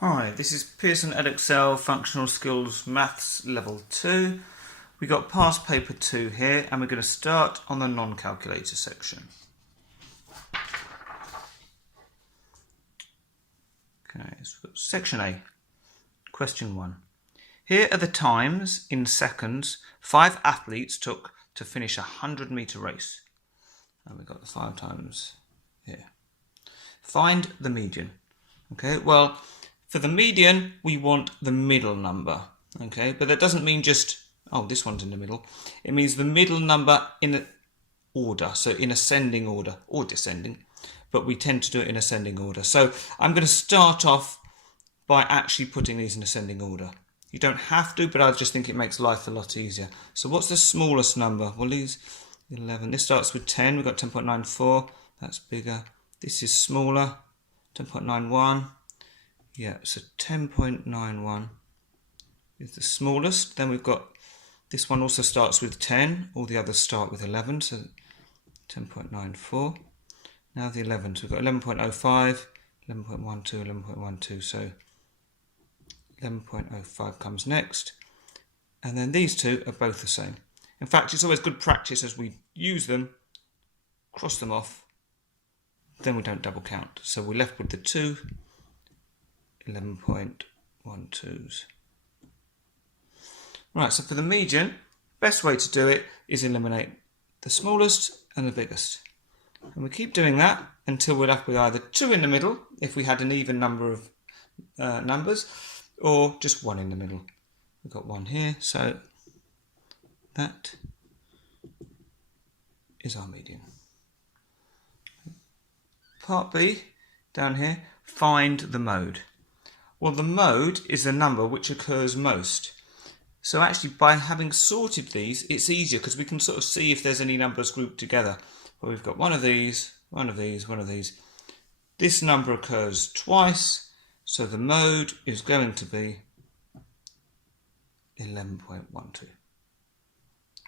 Hi, this is Pearson Edexcel Functional Skills Maths Level 2. We got past paper 2 here and we're going to start on the non-calculator section. Okay, so section A, question 1. Here are the times in seconds 5 athletes took to finish a 100-metre race. And we've got the 5 times here. Find the median. Okay, well, for the median, we want the middle number, okay? But that doesn't mean just, this one's in the middle. It means the middle number in order, so in ascending order or descending, but we tend to do it in ascending order. So I'm going to start off by actually putting these in ascending order. You don't have to, but I just think it makes life a lot easier. So what's the smallest number? Well, these 11. This starts with 10. We've got 10.94. That's bigger. This is smaller, 10.91. Yeah, so 10.91 is the smallest. Then we've got, this one also starts with 10. All the others start with 11, so 10.94. Now the 11s, we've got 11.05, 11.12, 11.12, so 11.05 comes next. And then these two are both the same. In fact, it's always good practice as we use them, cross them off, then we don't double count. So we're left with the two 11.12s. Right, so for the median, best way to do it is eliminate the smallest and the biggest. And we keep doing that until we're left with either 2 in the middle, if we had an even number of numbers, or just 1 in the middle. We've got 1 here, so that is our median. Part B, down here, find the mode. Well, the mode is the number which occurs most. So actually, by having sorted these, it's easier because we can sort of see if there's any numbers grouped together. Well, we've got one of these, one of these, one of these. This number occurs twice, so the mode is going to be 11.12.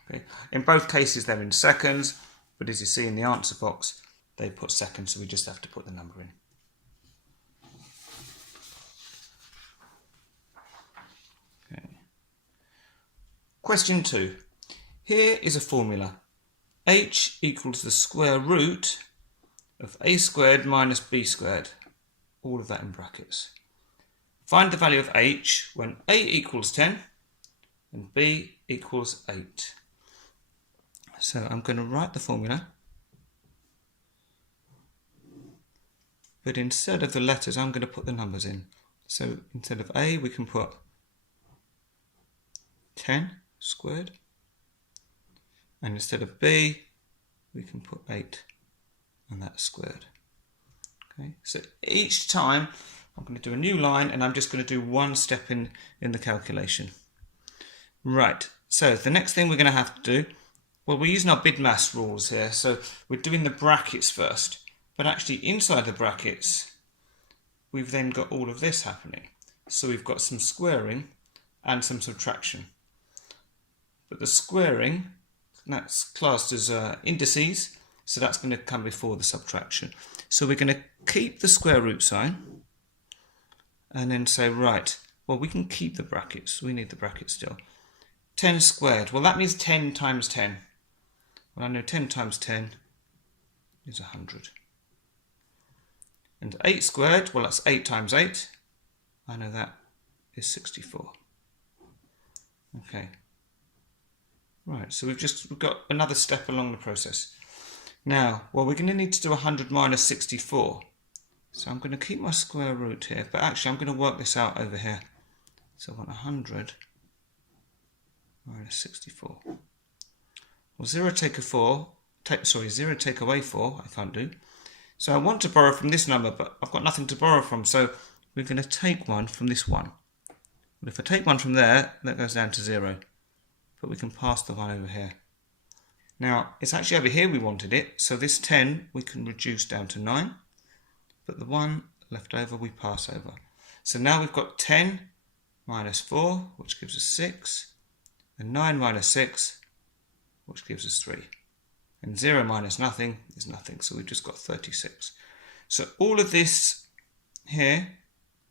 Okay. In both cases, they're in seconds, but as you see in the answer box, they put seconds, so we just have to put the number in. Question 2. Here is a formula. H equals the square root of a squared minus b squared. All of that in brackets. Find the value of h when a equals 10 and b equals 8. So I'm going to write the formula. But instead of the letters, I'm going to put the numbers in. So instead of a, we can put 10 squared, and instead of b we can put 8 and that's squared. Okay, so each time I'm going to do a new line and I'm just going to do one step in the calculation. Right, so the next thing we're going to have to do, well, we're using our BIDMAS rules here, so we're doing the brackets first, but actually inside the brackets we've then got all of this happening. So we've got some squaring and some subtraction. But the squaring, that's classed as indices, so that's going to come before the subtraction. So we're going to keep the square root sign and then say, right, well, we can keep the brackets. We need the brackets still. 10 squared, well, that means 10 times 10. Well, I know 10 times 10 is 100. And 8 squared, well, that's 8 times 8. I know that is 64. Okay. Right, so we've got another step along the process. Now, well, we're going to need to do 100 minus 64. So I'm going to keep my square root here, but actually I'm going to work this out over here. So I want 100 minus 64. Well, 0 take away 4, I can't do. So I want to borrow from this number, but I've got nothing to borrow from, so we're going to take one from this one. But if I take one from there, that goes down to 0. But we can pass the 1 over here. Now, it's actually over here we wanted it, so this 10 we can reduce down to 9, but the 1 left over we pass over. So now we've got 10 minus 4, which gives us 6, and 9 minus 6, which gives us 3. And 0 minus nothing is nothing, so we've just got 36. So all of this here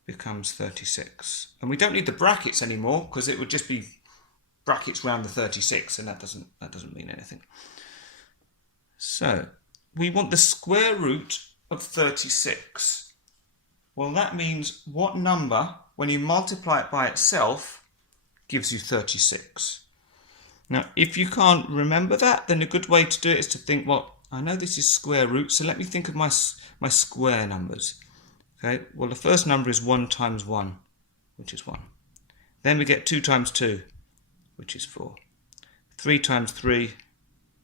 becomes 36. And we don't need the brackets anymore because it would just be brackets round the 36, and that doesn't mean anything. So we want the square root of 36. Well, that means what number, when you multiply it by itself, gives you 36. Now, if you can't remember that, then a good way to do it is to think, well, I know this is square root, so let me think of my square numbers. Okay, well, the first number is 1 times 1, which is 1. Then we get 2 times 2, which is 4. 3 times 3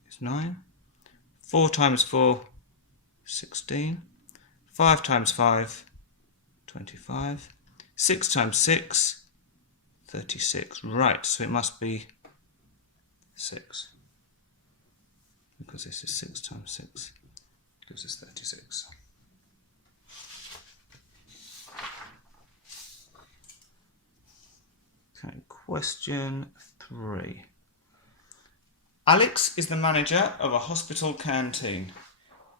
is 9. 4 times 4, 16. 5 times 5, 25. 6 times 6, 36. Right, so it must be 6. Because this is 6 times 6 gives us 36. Okay, question 3. Alex is the manager of a hospital canteen.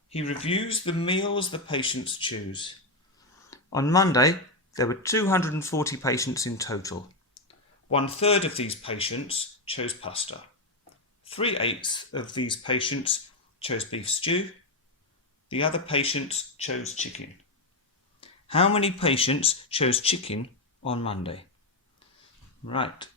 He reviews the meals the patients choose. On Monday, there were 240 patients in total. 1/3 of these patients chose pasta. 3/8 of these patients chose beef stew. The other patients chose chicken. How many patients chose chicken on Monday? Right,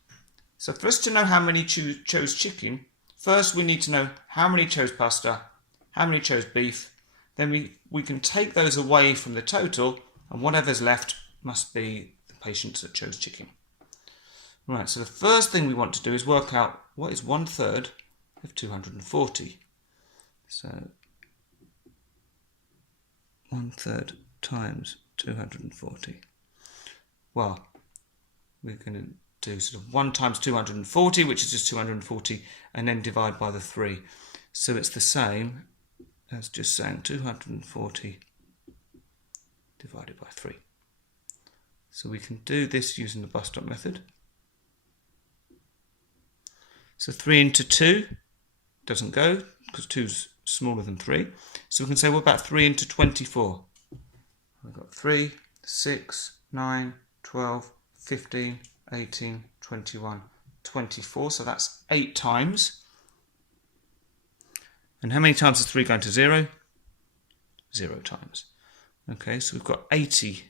so for us to know how many chose chicken, first we need to know how many chose pasta, how many chose beef. Then we can take those away from the total, and whatever's left must be the patients that chose chicken. Right, so the first thing we want to do is work out what is 1/3 of 240. So 1/3 times 240. Well, we're going to do sort of 1 times 240, which is just 240, and then divide by the 3. So it's the same as just saying 240 divided by 3. So we can do this using the bus stop method. So 3 into 2 doesn't go because 2's smaller than 3. So we can say, what about 3 into 24? We've got 3, 6, 9, 12, 15, 18, 21, 24. So that's 8 times. And how many times is 3 going to 0? 0 times. Okay, so we've got 80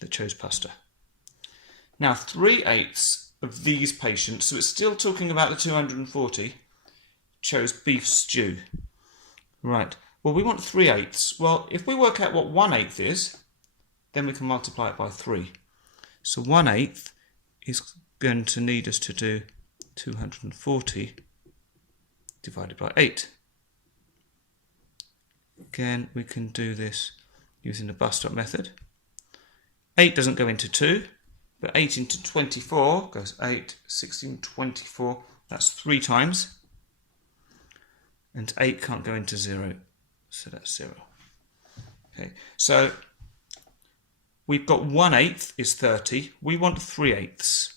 that chose pasta. Now 3/8 of these patients, so it's still talking about the 240, chose beef stew. Right, well we want 3/8. Well, if we work out what 1/8 is, then we can multiply it by 3. So 1/8 is going to need us to do 240 divided by 8. Again, we can do this using the bus stop method. 8 doesn't go into 2, but 8 into 24 goes 8, 16, 24. That's 3 times. And 8 can't go into 0, so that's 0. Okay, so we've got 1/8 is 30. We want 3/8.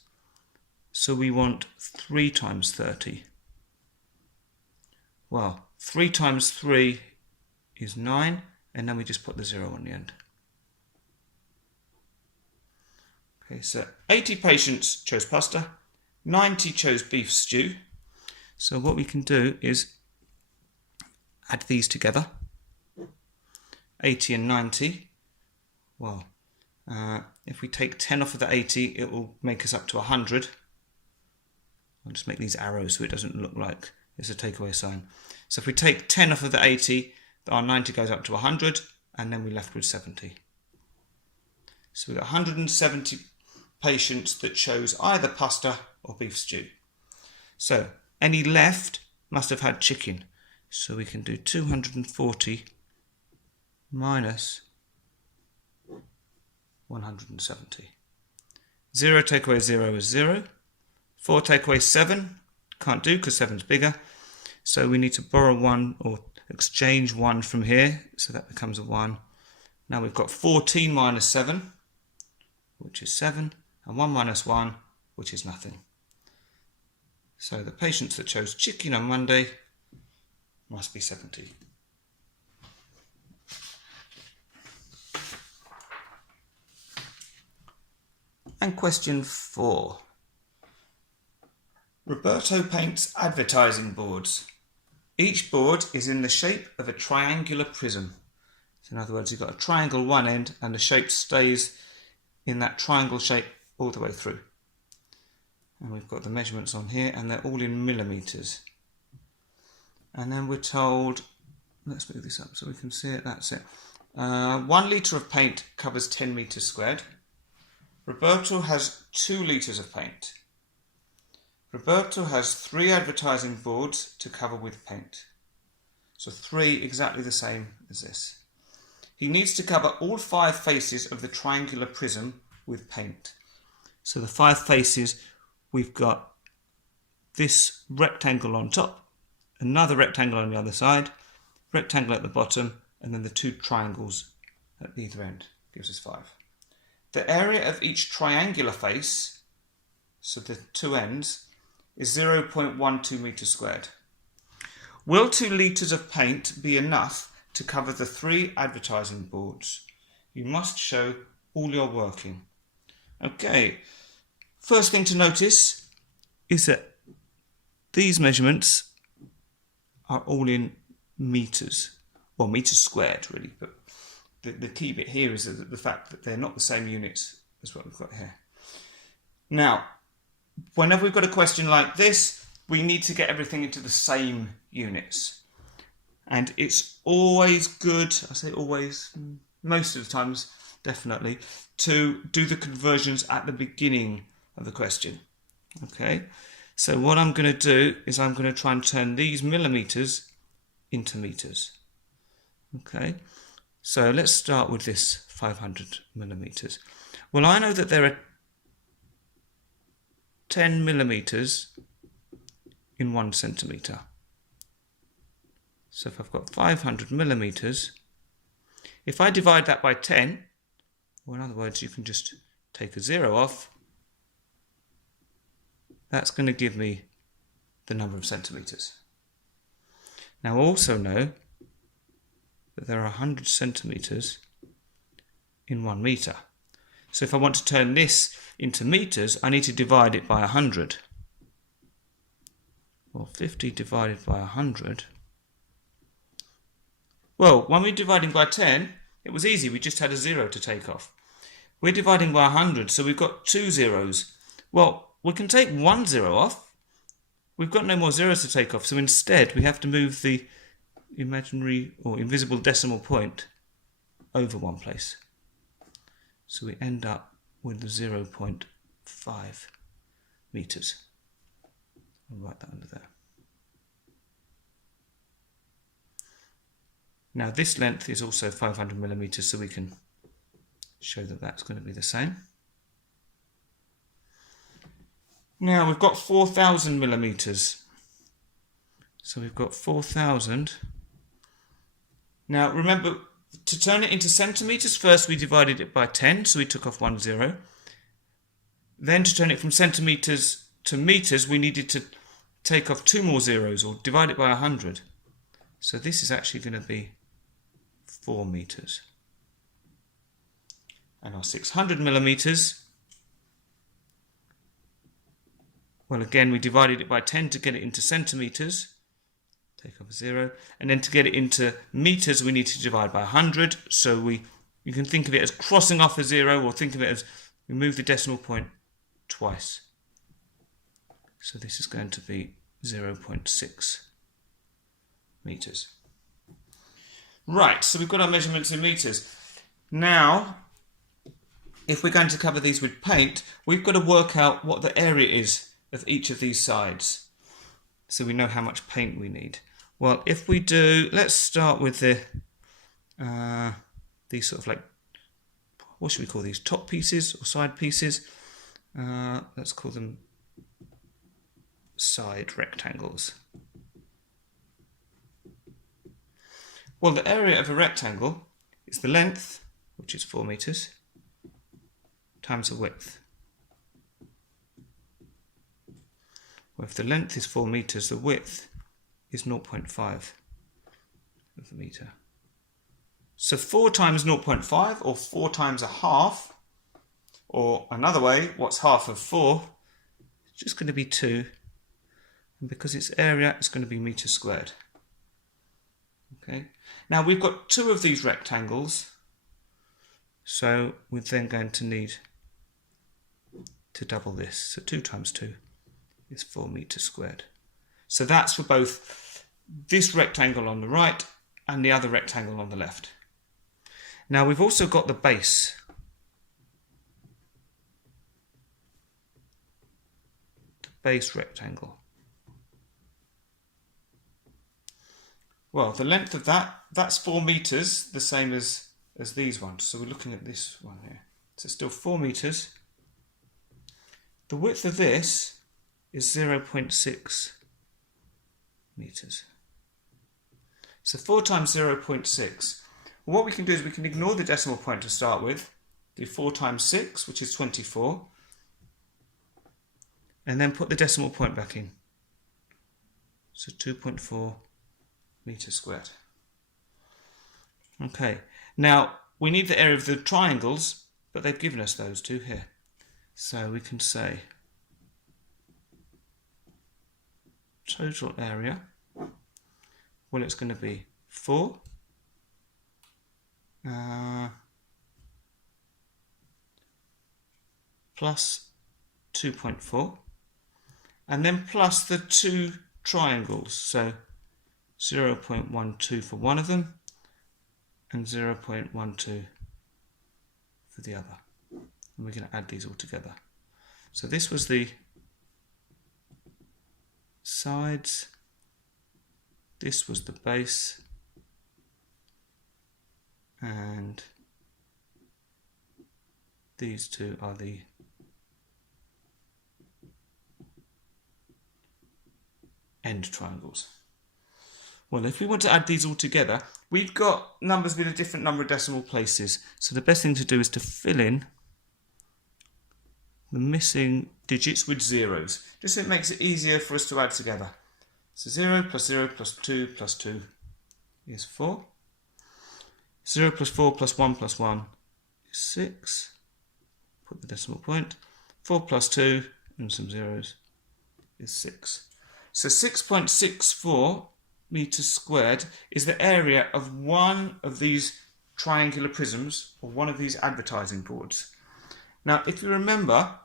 So we want 3 times 30. Well, 3 times 3 is 9, and then we just put the 0 on the end. Okay, so 80 patients chose pasta, 90 chose beef stew. So what we can do is add these together. 80 and 90. Well, if we take 10 off of the 80, it will make us up to 100. I'll just make these arrows so it doesn't look like it's a takeaway sign. So if we take 10 off of the 80, our 90 goes up to 100, and then we're left with 70. So we've got 170 patients that chose either pasta or beef stew. So any left must have had chicken. So we can do 240 minus 170. 0 take away 0 is 0. 4 take away 7, can't do because 7's bigger. So we need to borrow 1 or exchange 1 from here. So that becomes a 1. Now we've got 14 minus 7, which is 7, and 1 minus 1, which is nothing. So the patients that chose chicken on Monday must be 70. And question 4. Roberto paints advertising boards. Each board is in the shape of a triangular prism. So in other words, you've got a triangle one end and the shape stays in that triangle shape all the way through. And we've got the measurements on here and they're all in millimetres. And then we're told, let's move this up so we can see it, that's it. 1 litre of paint covers 10 metres squared. Roberto has 2 litres of paint. Roberto has 3 advertising boards to cover with paint. So 3 exactly the same as this. He needs to cover all 5 faces of the triangular prism with paint. So the 5 faces, we've got this rectangle on top, another rectangle on the other side, rectangle at the bottom, and then the 2 triangles at either end. Gives us 5. The area of each triangular face, so the 2 ends, is 0.12 metres squared. Will 2 litres of paint be enough to cover the 3 advertising boards? You must show all your working. Okay, first thing to notice is that these measurements are all in metres. Well, metres squared really, but the key bit here is the fact that they're not the same units as what we've got here. Now, whenever we've got a question like this, we need to get everything into the same units. And it's always good, I say always, most of the times definitely, to do the conversions at the beginning of the question. Okay, so what I'm going to do is I'm going to try and turn these millimetres into metres. Okay, so let's start with this 500 millimetres. Well, I know that there are 10 millimetres in 1 centimetre. So if I've got 500 millimetres, if I divide that by 10, or in other words, you can just take a 0 off, that's going to give me the number of centimetres. Now I also know that there are 100 centimetres in 1 metre. So if I want to turn this into metres, I need to divide it by 100. Well, 50 divided by 100. Well, when we're dividing by 10, it was easy. We just had a 0 to take off. We're dividing by 100, so we've got 2 zeros. Well, we can take 1 0 off. We've got no more zeros to take off, so instead we have to move the imaginary or invisible decimal point over one place. So we end up with 0.5 metres. I'll write that under there. Now this length is also 500 millimetres, so we can show that that's going to be the same. Now we've got 4,000 millimetres. So we've got 4,000. Now remember, to turn it into centimetres, first we divided it by 10, so we took off 1 0. Then to turn it from centimetres to metres, we needed to take off 2 more zeros, or divide it by 100. So this is actually going to be 4 metres. And our 600 millimetres, well, again, we divided it by 10 to get it into centimetres. Take off a 0. And then to get it into metres, we need to divide by 100. So you can think of it as crossing off a 0, or think of it as we move the decimal point twice. So this is going to be 0.6 metres. Right, so we've got our measurements in metres. Now, if we're going to cover these with paint, we've got to work out what the area is of each of these sides, so we know how much paint we need. Well, if we do, let's start with these sort of like, what should we call these, top pieces or side pieces? Let's call them side rectangles. Well, the area of a rectangle is the length, which is 4 metres, times the width. Well, if the length is 4 metres, the width is 0.5 of a metre. So 4 times 0.5, or 4 times a half, Or another way, what's half of 4? It's just going to be 2. And because it's area, it's going to be meters squared. Okay. Now we've got 2 of these rectangles, so we're then going to need to double this. So 2 times 2 is 4 meters squared. So that's for both this rectangle on the right and the other rectangle on the left. Now we've also got the base. The base rectangle. Well, the length of that's 4 meters, the same as these ones. So we're looking at this one here. So it's still 4 meters. The width of this is 0.6 meters. So 4 times 0.6. Well, what we can do is we can ignore the decimal point to start with. Do 4 times 6, which is 24. And then put the decimal point back in. So 2.4 meters squared. Okay, now we need the area of the triangles, but they've given us those 2 here. So we can say total area, well, it's going to be 4 plus 2.4, and then plus the 2 triangles, so 0.12 for one of them and 0.12 for the other. And we're going to add these all together. So this was the sides, this was the base, and these 2 are the end triangles. Well, if we want to add these all together, we've got numbers with a different number of decimal places. So the best thing to do is to fill in the missing digits with zeros, just so it makes it easier for us to add together. So 0 plus 0 plus 2 plus 2 is 4. 0 plus 4 plus 1 plus 1 is 6. Put the decimal point. 4 plus 2 and some zeros is 6. So 6.64 meters squared is the area of one of these triangular prisms, or one of these advertising boards. Now, if you remember,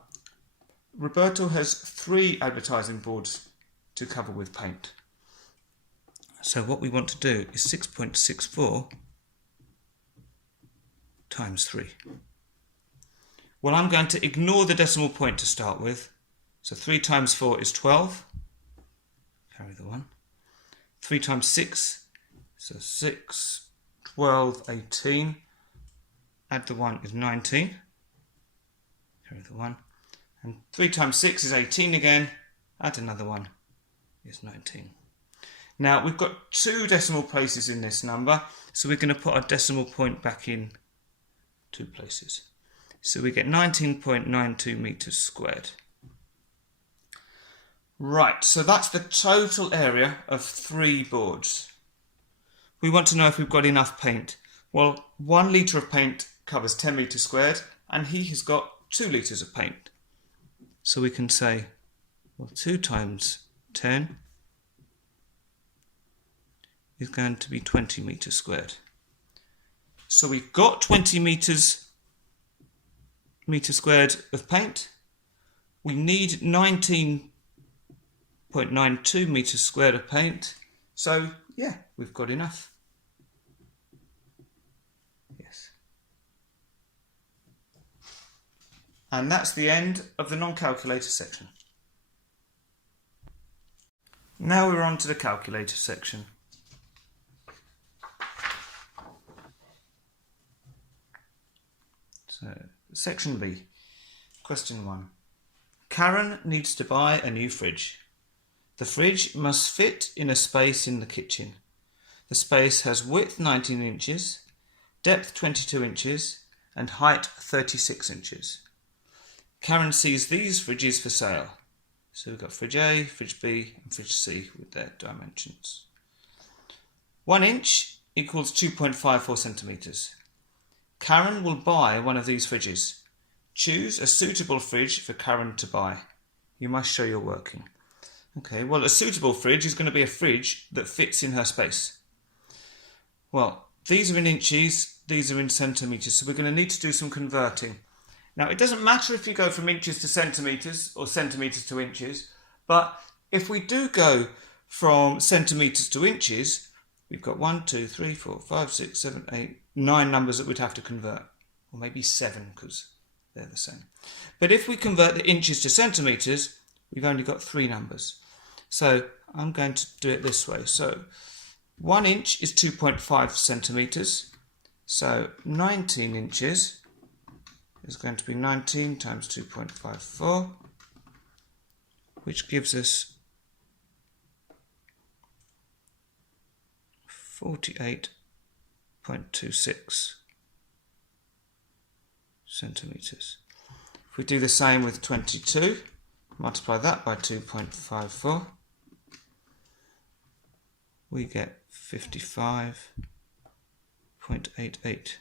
Roberto has 3 advertising boards to cover with paint. So what we want to do is 6.64 times 3. Well, I'm going to ignore the decimal point to start with. So 3 times 4 is 12. Carry the 1. 3 times 6, so 6, 12, 18. Add the 1 is 19. Carry the 1. And 3 times 6 is 18 again. Add another 1 is 19. Now we've got 2 decimal places in this number, so we're going to put our decimal point back in 2 places. So we get 19.92 meters squared. Right, so that's the total area of 3 boards. We want to know if we've got enough paint. Well, 1 litre of paint covers 10 meters squared, and he has got 2 litres of paint. So we can say, well, 2 times 10 is going to be 20 meters squared. So we've got 20 meters squared of paint. We need 19.92 meters squared of paint. So yeah, we've got enough. Yes. And that's the end of the non-calculator section. Now we're on to the calculator section. So, section B, question 1. Karen needs to buy a new fridge. The fridge must fit in a space in the kitchen. The space has width 19 inches, depth 22 inches, and height 36 inches. Karen sees these fridges for sale. So we've got fridge A, fridge B, and fridge C with their dimensions. 1 inch equals 2.54 centimetres. Karen will buy one of these fridges. choose a suitable fridge for Karen to buy. You must show you're working. Okay, well, a suitable fridge is going to be a fridge that fits in her space. Well, these are in inches, these are in centimetres, so we're going to need to do some converting. Now, it doesn't matter if you go from inches to centimetres or centimetres to inches, but if we do go from centimetres to inches, we've got 1, 2, 3, 4, 5, 6, 7, 8, 9 numbers that we'd have to convert, or maybe 7 because they're the same. But if we convert the inches to centimetres, we've only got 3 numbers. So I'm going to do it this way. So 1 inch is 2.5 centimetres. So 19 inches is going to be 19 times 2.54, which gives us 48.26 centimetres. If we do the same with 22, multiply that by 2.54, we get 55.88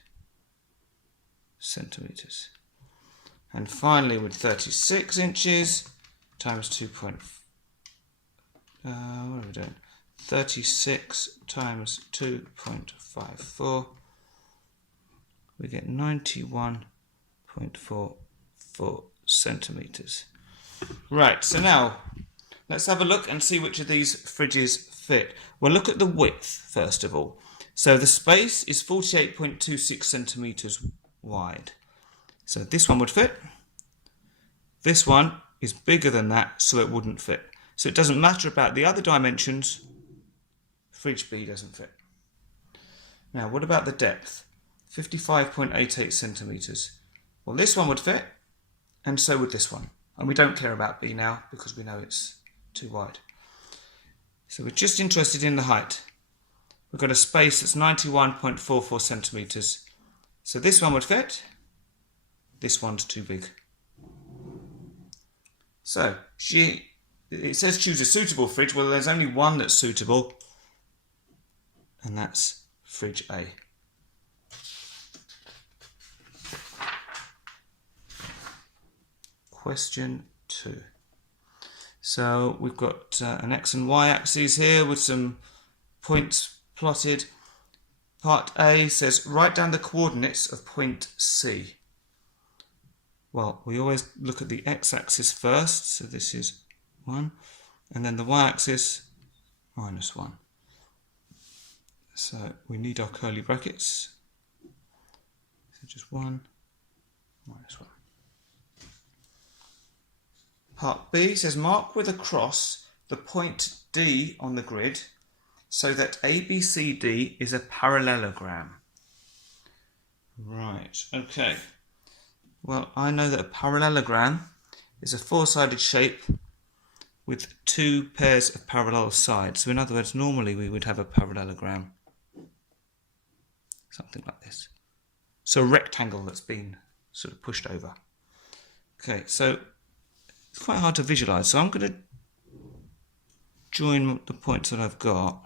centimetres. And finally with 36 inches times what are we doing? 36 times 2.54, we get 91.44 centimetres. Right, so now let's have a look and see which of these fridges fit. We'll look at the width first of all. So the space is 48.26 centimetres wide. So this one would fit. This one is bigger than that, so it wouldn't fit. So it doesn't matter about the other dimensions. Fridge B doesn't fit. Now, what about the depth? 55.88 centimetres. Well, this one would fit, and so would this one. And we don't care about B now because we know it's too wide. So we're just interested in the height. We've got a space that's 91.44 centimetres. So this one would fit. This one's too big. So it says choose a suitable fridge. Well, there's only one that's suitable, and that's fridge A. Question 2. So we've got an X and Y axes here with some points plotted. Part A says write down the coordinates of point C. Well, we always look at the X-axis first, so this is 1, and then the Y-axis, -1. So we need our curly brackets. So just 1, -1. Part B says mark with a cross the point D on the grid so that ABCD is a parallelogram. Right, okay. Well, I know that a parallelogram is a four-sided shape with 2 pairs of parallel sides. So in other words, normally we would have a parallelogram, something like this. So a rectangle that's been sort of pushed over. Okay, so it's quite hard to visualise. So I'm going to join the points that I've got.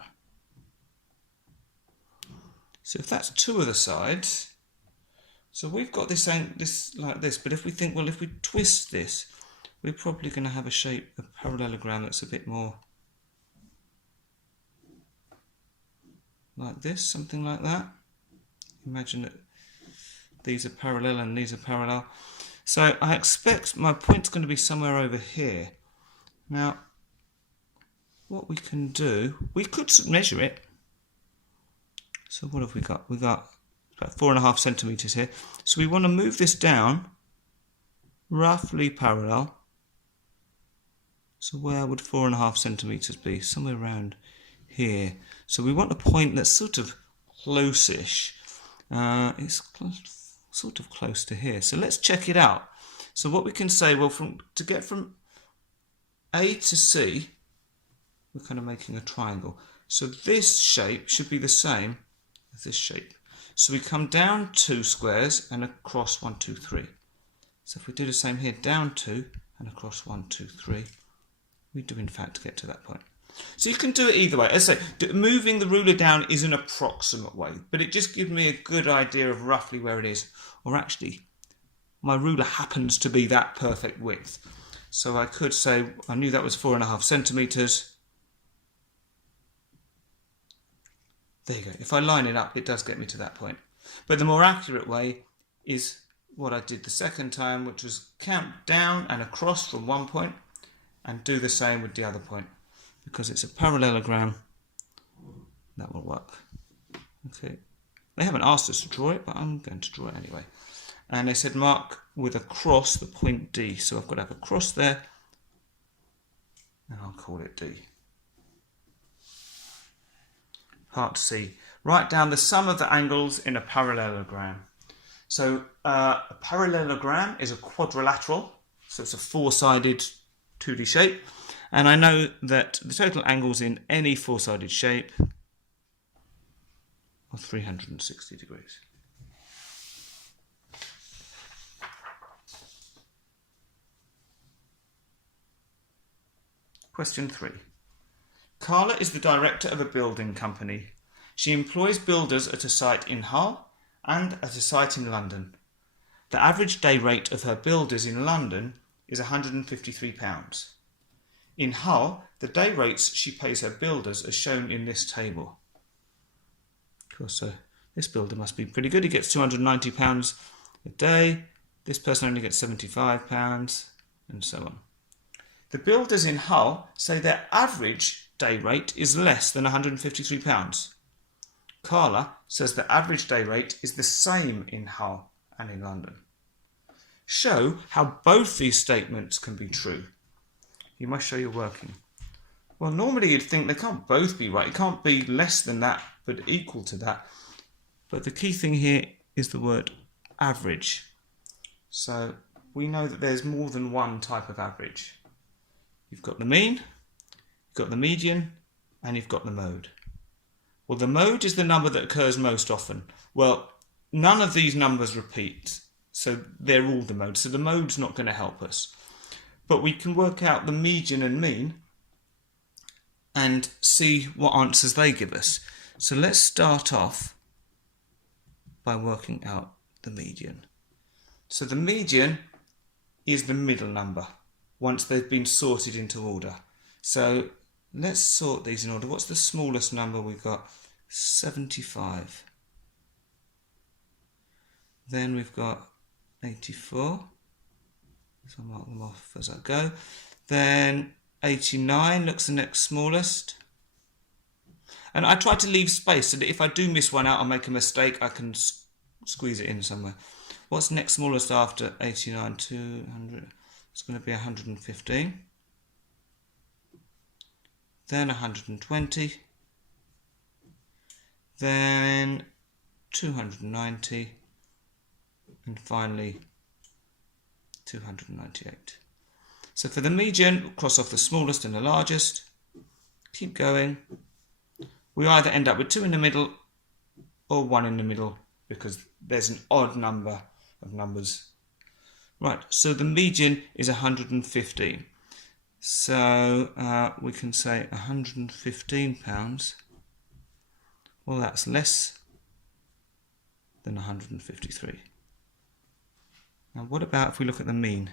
So if that's 2 of the sides, so we've got this like this, but if we think, well, if we twist this, we're probably going to have a shape, a parallelogram that's a bit more like this, something like that. Imagine that these are parallel and these are parallel. So I expect my point's going to be somewhere over here. Now, what we can do, we could measure it. So what have we got? We've got about 4.5 centimetres here. So we want to move this down roughly parallel. So where would 4.5 centimetres be? Somewhere around here. So we want a point that's sort of close-ish. It's sort of close to here. So let's check it out. So what we can say, well, to get from A to C, we're kind of making a triangle. So this shape should be the same as this shape. So we come down 2 squares and across 1, 2, 3. So if we do the same here, down 2 and across 1, 2, 3, we do in fact get to that point. So you can do it either way. As I say, moving the ruler down is an approximate way, but it just gives me a good idea of roughly where it is. Or actually, my ruler happens to be that perfect width. So I could say, I knew that was 4.5 centimetres. There you go. If I line it up, it does get me to that point. But the more accurate way is what I did the second time, which was count down and across from one point and do the same with the other point. Because it's a parallelogram, that will work. Okay. They haven't asked us to draw it, but I'm going to draw it anyway. And they said mark with a cross the point D. So I've got to have a cross there, and I'll call it D. Part C. Write down the sum of the angles in a parallelogram. So a parallelogram is a quadrilateral, so it's a four-sided 2D shape. And I know that the total angles in any four-sided shape are 360 degrees. Question 3. Carla is the director of a building company. She employs builders at a site in Hull and at a site in London. The average day rate of her builders in London is £153. In Hull, the day rates she pays her builders are shown in this table. Of course, so this builder must be pretty good. He gets £290 a day. This person only gets £75, and so on. The builders in Hull say their average day rate is less than £153. Carla says the average day rate is the same in Hull and in London. Show how both these statements can be true. You must show your working. Well, normally you'd think they can't both be right. It can't be less than that, but equal to that. But the key thing here is the word average. So we know that there's more than one type of average. You've got the mean, you've got the median, and you've got the mode. Well, the mode is the number that occurs most often. Well, none of these numbers repeat, so they're all the mode. So the mode's not going to help us. But we can work out the median and mean and see what answers they give us. So let's start off by working out the median. So the median is the middle number once they've been sorted into order. So let's sort these in order. What's the smallest number we've got? 75. Then we've got 84. So I'll mark them off as I go. Then 89 looks the next smallest. And I try to leave space so that if I do miss one out, I'll make a mistake, I can squeeze it in somewhere. What's next smallest after 89? 200. It's going to be 115. Then 120. Then 290. And finally 298. So for the median, we'll cross off the smallest and the largest. Keep going. We either end up with 2 in the middle or 1 in the middle because there's an odd number of numbers. Right, so the median is 115. So we can say £115. Well, that's less than 153. Now, what about if we look at the mean?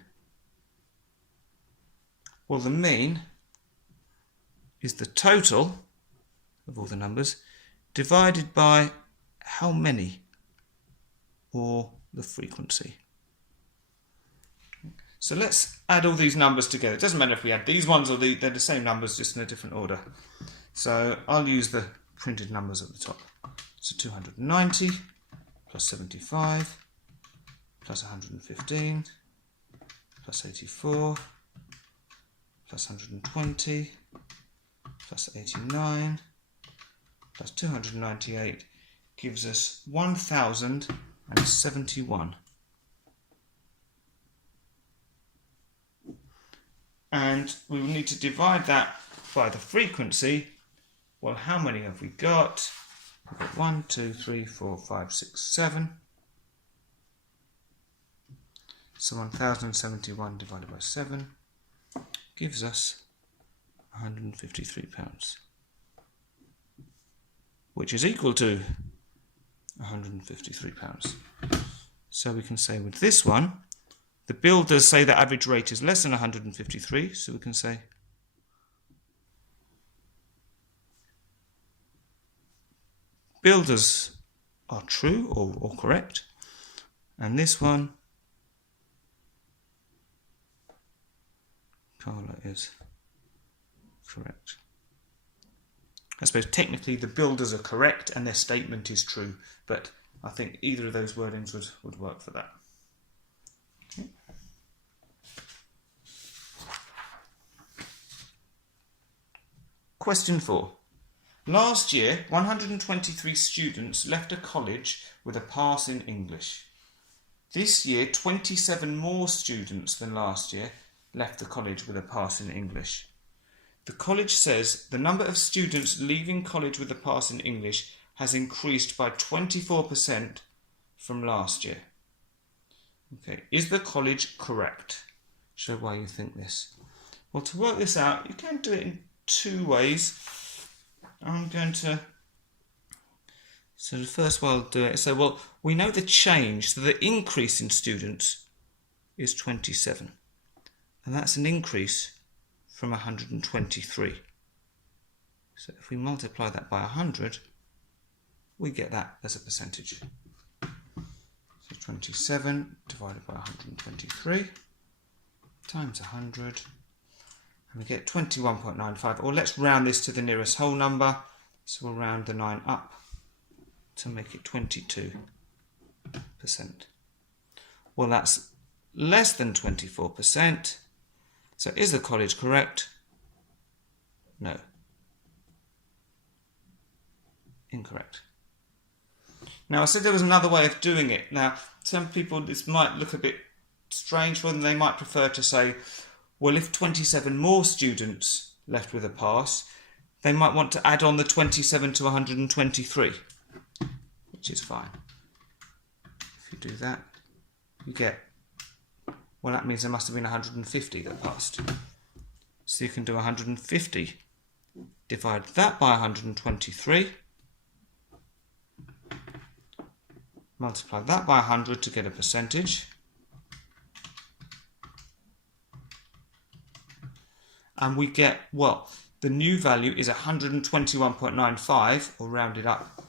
Well, the mean is the total of all the numbers divided by how many, or the frequency. So let's add all these numbers together. It doesn't matter if we add these ones or they're the same numbers, just in a different order. So I'll use the printed numbers at the top. So 290 plus 75 plus 115 plus 84 plus 120 plus 89 plus 298 gives us 1071. And we will need to divide that by the frequency. Well, how many have we got? We've got 1, 2, 3, 4, 5, 6, 7. So 1071 divided by 7 gives us £153, which is equal to £153. So we can say with this one, The builders say the average rate is less than 153, so we can say builders are true or correct, and this one, Carla, is correct. I suppose technically the builders are correct and their statement is true, but I think either of those wordings would work for that. Okay. Question 4. Last year, 123 students left a college with a pass in English. This year, 27 more students than last year left the college with a pass in English. The college says the number of students leaving college with a pass in English has increased by 24% from last year. Okay, is the college correct? Show why you think this. Well, to work this out, you can do it in two ways. So the first way I'll do it is say, well, we know the change, so the increase in students is 27. And that's an increase from 123. So if we multiply that by 100, we get that as a percentage. So 27 divided by 123 times 100, and we get 21.95, or let's round this to the nearest whole number, so we'll round the 9 up to make it 22%. Well, that's less than 24%. So is the college correct? No. Incorrect. Now I said there was another way of doing it. Now some people, this might look a bit strange for them. They might prefer to say, well, if 27 more students left with a pass, they might want to add on the 27 to 123, which is fine. If you do that, you get, well, that means there must have been 150 that passed. So you can do 150, divide that by 123, multiply that by 100 to get a percentage, and we get, well, the new value is 121.95, or rounded up,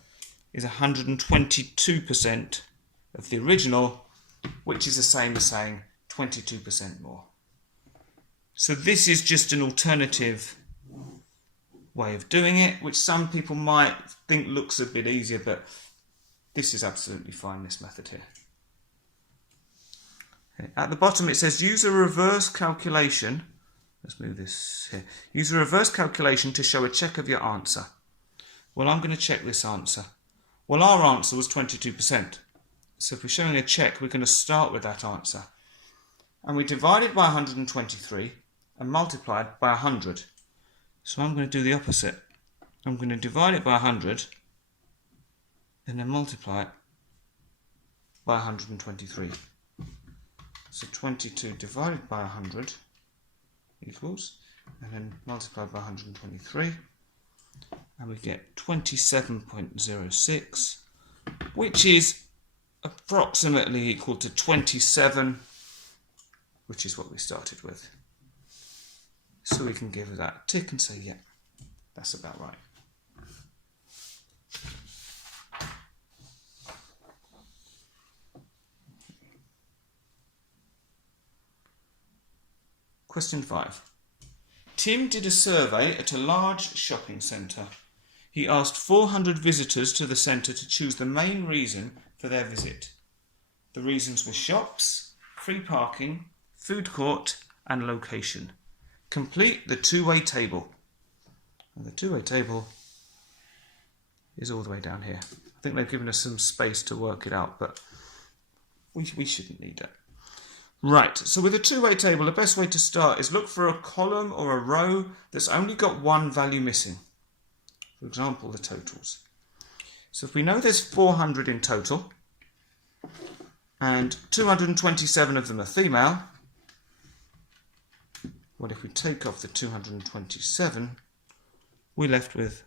is 122% of the original, which is the same as saying 22% more. So this is just an alternative way of doing it, which some people might think looks a bit easier, but this is absolutely fine, this method here. Okay. At the bottom it says use a reverse calculation. Let's move this here. Use a reverse calculation to show a check of your answer. Well, I'm going to check this answer. Well, our answer was 22%. So if we're showing a check, we're going to start with that answer. And we divide it by 123 and multiply it by 100. So I'm going to do the opposite. I'm going to divide it by 100 and then multiply it by 123. So 22 divided by 100 equals, and then multiplied by 123, and we get 27.06, which is approximately equal to 27, which is what we started with. So we can give that a tick and say, yeah, that's about right. Question 5. Tim did a survey at a large shopping centre. He asked 400 visitors to the centre to choose the main reason for their visit. The reasons were shops, free parking, food court, and location. Complete the two-way table. And the two-way table is all the way down here. I think they've given us some space to work it out, but we shouldn't need that. Right, so with a two-way table, the best way to start is look for a column or a row that's only got one value missing. For example, the totals. So if we know there's 400 in total, and 227 of them are female, well, if we take off the 227, we're left with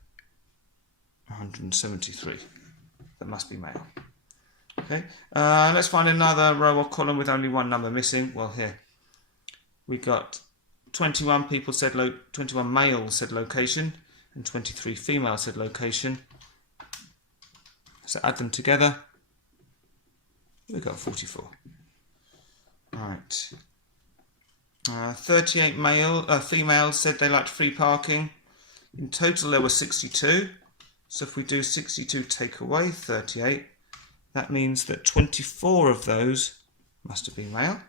173. That must be male. Okay. Okay, let's find another row or column with only one number missing. Well, here we got 21 people said 21 males said location and 23 females said location. So add them together, we got 44. Right. 38 females said they liked free parking. In total there were 62. So if we do 62 take away 38, that means that 24 of those must have been male.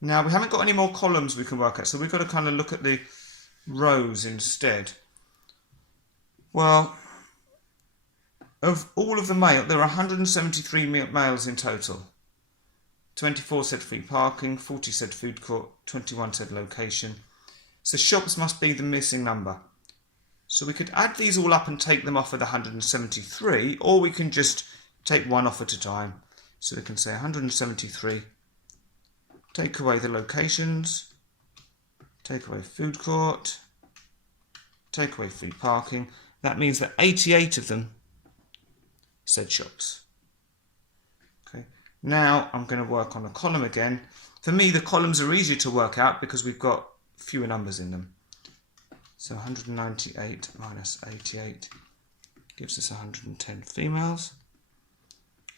Now we haven't got any more columns we can work at, so we've got to kind of look at the rows instead. Well, of all of the male, there are 173 males in total. 24 said free parking, 40 said food court, 21 said location. So shops must be the missing number. So we could add these all up and take them off of the 173, or we can just take one off at a time. So we can say 173, take away the locations, take away food court, take away free parking. That means that 88 of them said shops. Okay. Now I'm going to work on a column again. For me, the columns are easier to work out because we've got fewer numbers in them. So 198 minus 88 gives us 110 females.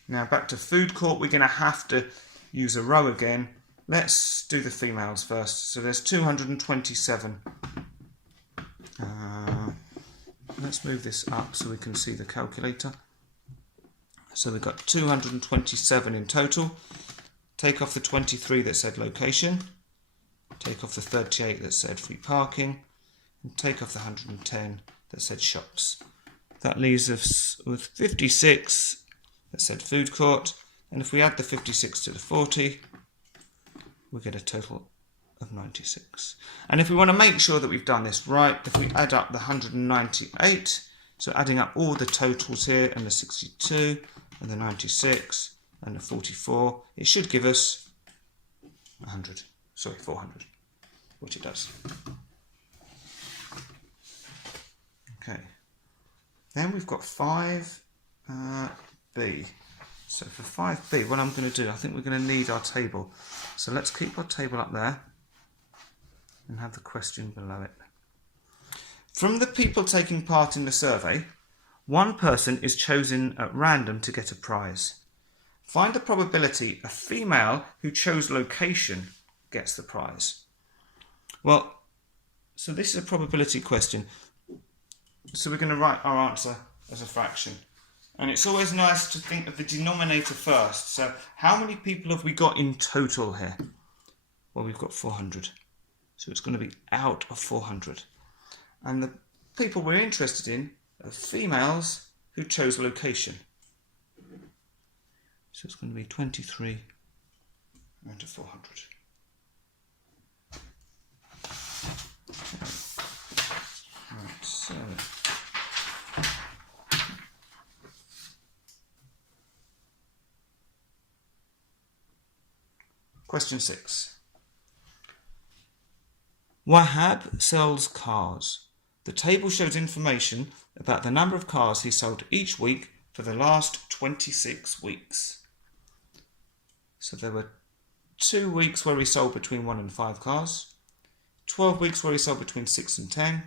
Now back to food court, we're going to have to use a row again. Let's do the females first. So there's 227. Let's move this up so we can see the calculator. So we've got 227 in total. Take off the 23 that said location. Take off the 38 that said free parking. And take off the 110 that said shops. That leaves us with 56 that said food court. And if we add the 56 to the 40, we get a total of 96. And if we want to make sure that we've done this right, if we add up the 198, so adding up all the totals here, and the 62, and the 96, and the 44, it should give us 400, which it does. Okay, then we've got 5B. So for 5B, what I'm going to do, I think we're going to need our table. So let's keep our table up there and have the question below it. From the people taking part in the survey, one person is chosen at random to get a prize. Find the probability a female who chose location gets the prize. Well, so this is a probability question. So we're going to write our answer as a fraction. And it's always nice to think of the denominator first. So how many people have we got in total here? Well, we've got 400. So it's going to be out of 400. And the people we're interested in are females who chose location. So it's going to be 23 out of 400. Right, so question 6. Wahab sells cars. The table shows information about the number of cars he sold each week for the last 26 weeks. So there were 2 weeks where he sold between 1 and 5 cars, 12 weeks where he sold between 6 and 10,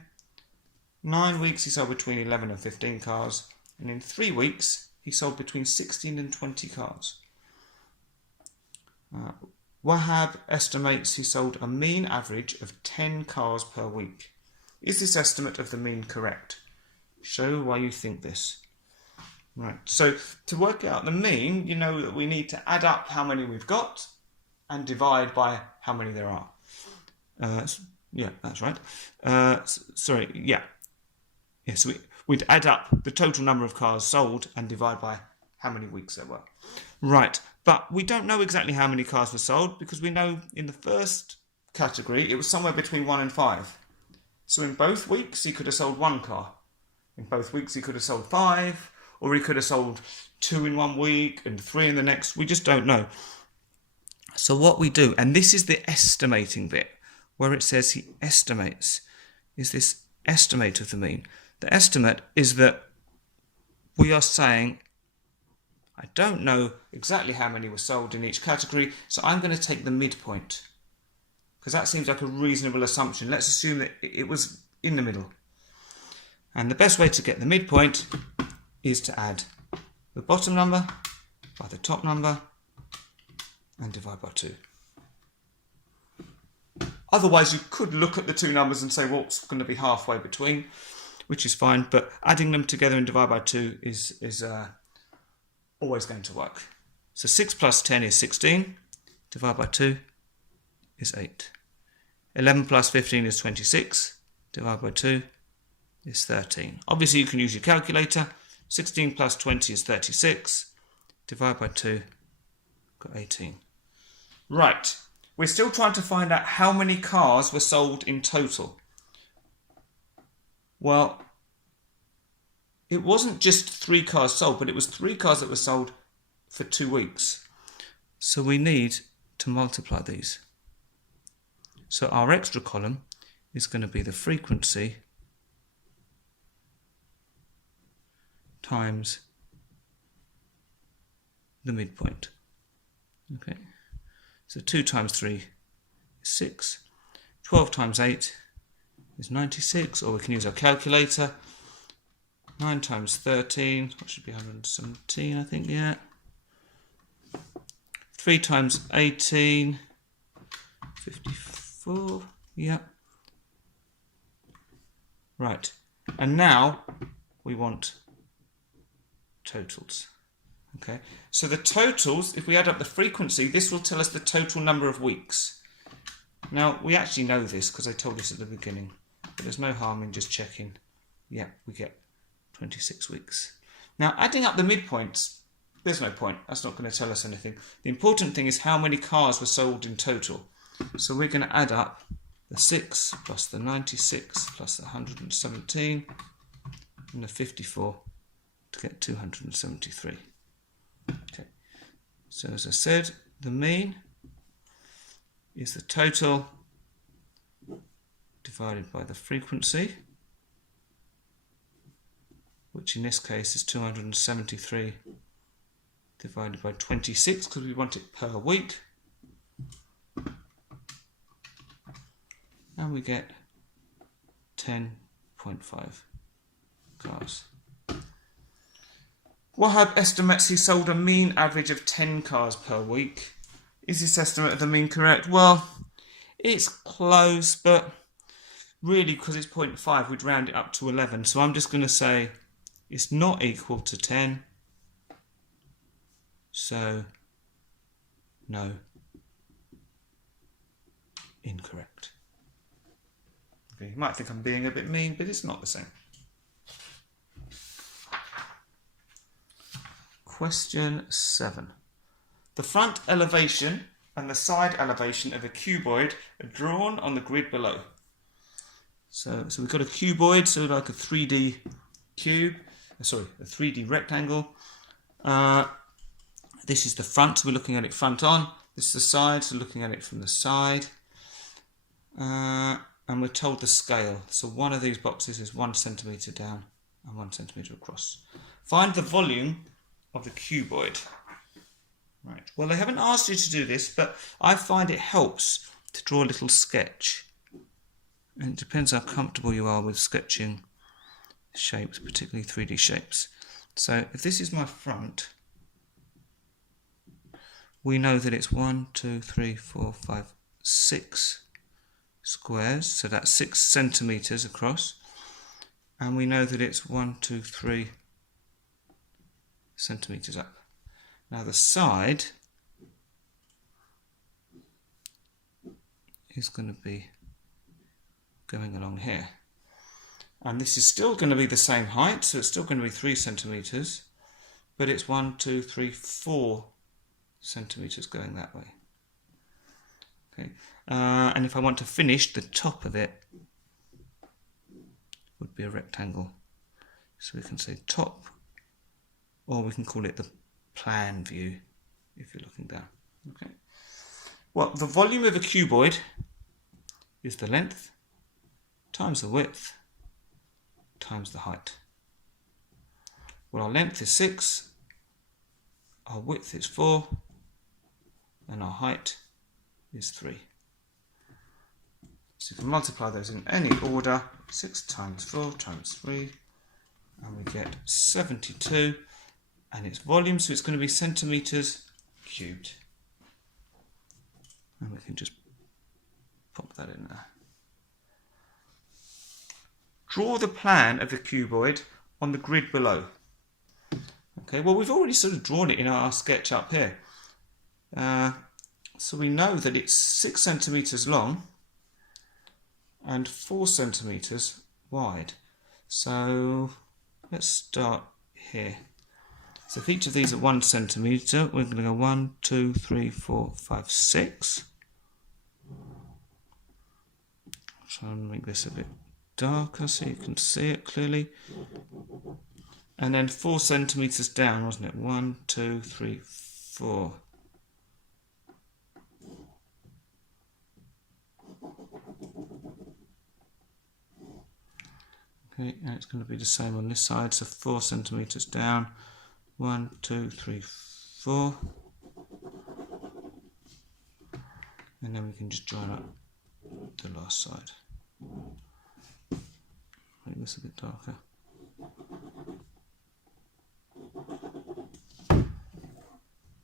9 weeks he sold between 11 and 15 cars, and in 3 weeks he sold between 16 and 20 cars. Wahab estimates he sold a mean average of 10 cars per week. Is this estimate of the mean correct? Show why you think this. Right, so to work out the mean, you know that we need to add up how many we've got and divide by how many there are. Yeah, that's right. Yes, we'd add up the total number of cars sold and divide by how many weeks there were. Right, but we don't know exactly how many cars were sold because we know in the first category it was somewhere between 1 and 5. So in both weeks he could have sold 1 car. In both weeks he could have sold 5, or he could have sold 2 in 1 week and 3 in the next. We just don't know. So what we do, and this is the estimating bit, where it says he estimates, is this estimate of the mean. The estimate is that we are saying, I don't know exactly how many were sold in each category, so I'm going to take the midpoint, because that seems like a reasonable assumption. Let's assume that it was in the middle. And the best way to get the midpoint is to add the bottom number by the top number and divide by 2. Otherwise, you could look at the two numbers and say, well, it's going to be halfway between, which is fine, but adding them together and divide by 2 is always going to work. So 6 plus 10 is 16, divide by 2 is 8. 11 plus 15 is 26, divide by 2 is 13. Obviously, you can use your calculator. 16 plus 20 is 36, divide by 2, got 18. Right, we're still trying to find out how many cars were sold in total. Well, it wasn't just 3 cars sold, but it was 3 cars that were sold for 2 weeks. So we need to multiply these. So our extra column is going to be the frequency times the midpoint. Okay, so 2 times 3 is 6. 12 times 8 is 96, or we can use our calculator. 9 times 13, that should be 117, I think, yeah. 3 times 18, 54, yeah. Right, and now we want totals. Okay, so the totals, if we add up the frequency, this will tell us the total number of weeks. Now, we actually know this because I told us at the beginning, but there's no harm in just checking. Yeah, we get 26 weeks. Now, adding up the midpoints, there's no point. That's not going to tell us anything. The important thing is how many cars were sold in total. So we're going to add up the 6 plus the 96 plus the 117 and the 54 to get 273. Okay. So as I said, the mean is the total divided by the frequency, which in this case is 273 divided by 26 because we want it per week, and we get 10.5 cars. Wahab estimates he sold a mean average of 10 cars per week. Is this estimate of the mean correct? Well, it's close, but really because it's 0.5 we'd round it up to 11, so I'm just going to say it's not equal to 10, so no, incorrect. Okay, you might think I'm being a bit mean, but it's not the same. Question 7. The front elevation and the side elevation of a cuboid are drawn on the grid below. So we've got a cuboid, so like a 3D cube, a 3D rectangle. This is the front, so we're looking at it front on. This is the side, so looking at it from the side. And we're told the scale. So one of these boxes is 1 centimetre down and 1 centimetre across. Find the volume of the cuboid. Right. Well, they haven't asked you to do this, but I find it helps to draw a little sketch. And it depends how comfortable you are with sketching shapes, particularly 3D shapes. So if this is my front, we know that it's 1, 2, 3, 4, 5, 6 squares. So that's 6 centimetres across. And we know that it's 1, 2, 3 centimetres up. Now the side is going to be going along here. And this is still going to be the same height, so it's still going to be 3 centimetres, but it's 1, 2, 3, 4 centimetres going that way. Okay, and if I want to finish, the top of it would be a rectangle. So we can say top, or we can call it the plan view if you're looking down. Okay. Well, the volume of a cuboid is the length times the width times the height. Well, our length is 6 our width is 4 and our height is 3. So you can multiply those in any order. 6 times 4 times 3, and we get 72, and its volume, so it's going to be centimetres cubed. And we can just pop that in there. Draw the plan of the cuboid on the grid below. Okay, well, we've already sort of drawn it in our sketch up here. So we know that it's 6 centimetres long and 4 centimetres wide. So let's start here. So if each of these are 1 centimetre, we're going to go 1, 2, 3, 4, 5, 6. Try and make this a bit darker so you can see it clearly. And then 4 centimetres down, wasn't it? 1, 2, 3, 4. Okay, and it's going to be the same on this side, so 4 centimetres down. 1, 2, 3, 4. And then we can just join up the last side. Make this a bit darker.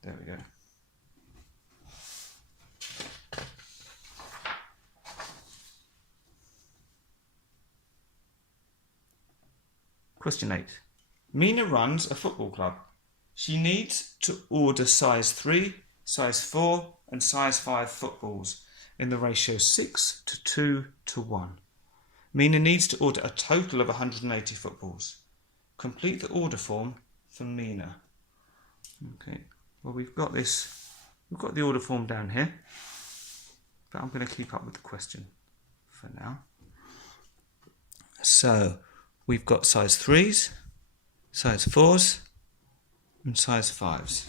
There we go. Question 8. Mina runs a football club. She needs to order size 3, size 4 and size 5 footballs in the ratio 6 to 2 to 1. Mina needs to order a total of 180 footballs. Complete the order form for Mina. Okay, well, we've got the order form down here, but I'm going to keep up with the question for now. So we've got size 3s, size 4s and size 5s.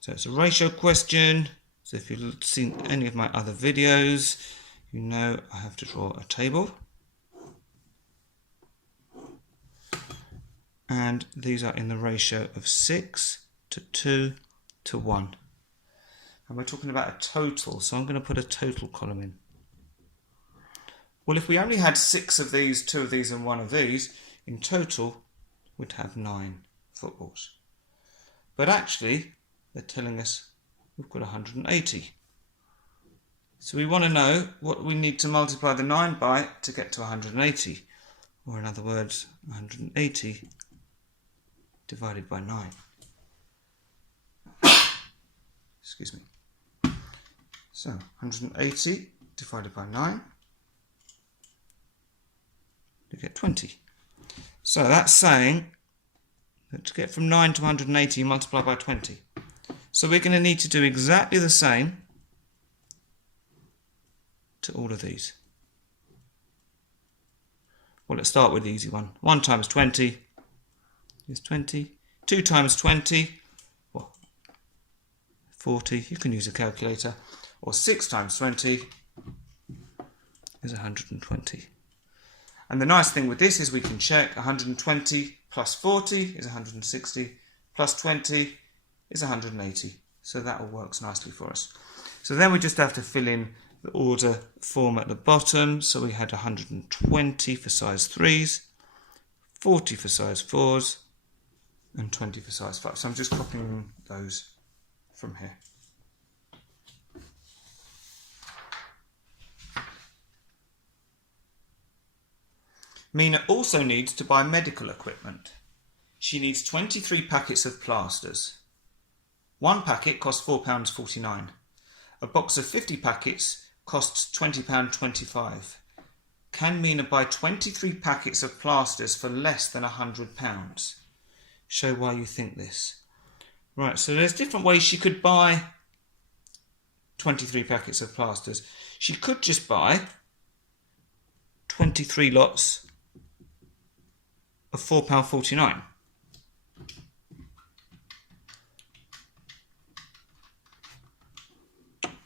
So it's a ratio question. So if you've seen any of my other videos, you know I have to draw a table. And these are in the ratio of 6 to 2 to 1. And we're talking about a total, so I'm going to put a total column in. Well, if we only had 6 of these, 2 of these and 1 of these, in total we'd have 9 footballs. But actually, they're telling us we've got 180. So we want to know what we need to multiply the 9 by to get to 180. Or in other words, 180 divided by 9. Excuse me. So 180 divided by 9, you get 20. So that's saying that to get from 9 to 180, you multiply by 20. So we're going to need to do exactly the same to all of these. Well, let's start with the easy one. 1 times 20 is 20. 2 times 20, well, 40. You can use a calculator. Or 6 times 20 is 120. And the nice thing with this is we can check 120 plus 40 is 160, plus 20 is 180. So that all works nicely for us. So then we just have to fill in the order form at the bottom. So we had 120 for size 3s, 40 for size 4s, and 20 for size 5. So I'm just copying those from here. Mina also needs to buy medical equipment. She needs 23 packets of plasters. One packet costs £4.49. A box of 50 packets costs £20.25. Can Mina buy 23 packets of plasters for less than £100? Show why you think this. Right, so there's different ways she could buy 23 packets of plasters. She could just buy 23 lots of £4.49.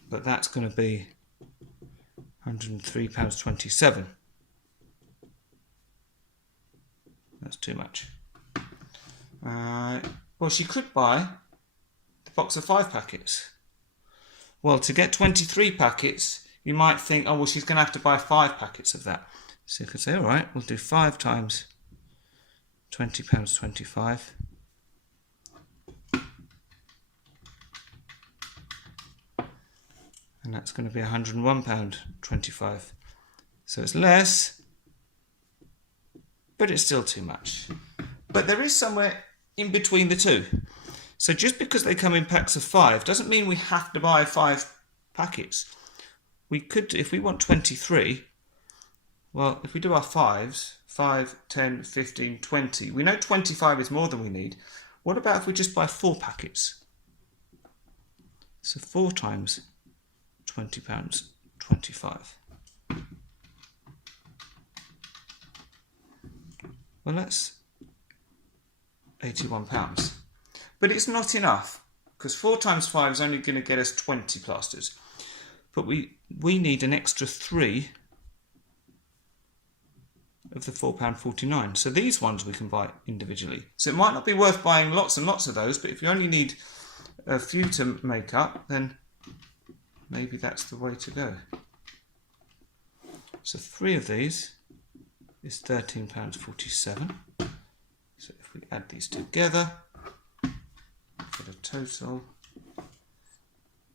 But that's going to be £103.27. That's too much. Well, she could buy the box of 5 packets. Well, to get 23 packets, you might think, oh, well, she's going to have to buy 5 packets of that. So you could say, all right, we'll do 5 times £20.25. And that's going to be £101.25. So it's less, but it's still too much. But there is somewhere in between the two. So just because they come in packs of 5 doesn't mean we have to buy 5 packets. We could, if we want 23, well, if we do our 5s, 5, 10, 15, 20, we know 25 is more than we need. What about if we just buy 4 packets? So 4 times £20.25. Well, that's £81. But it's not enough, because 4 times 5 is only going to get us 20 plasters. But we need an extra 3 of the £4.49. So these ones we can buy individually. So it might not be worth buying lots and lots of those, but if you only need a few to make up, then maybe that's the way to go. So 3 of these is £13.47. So if we add these together, we get a total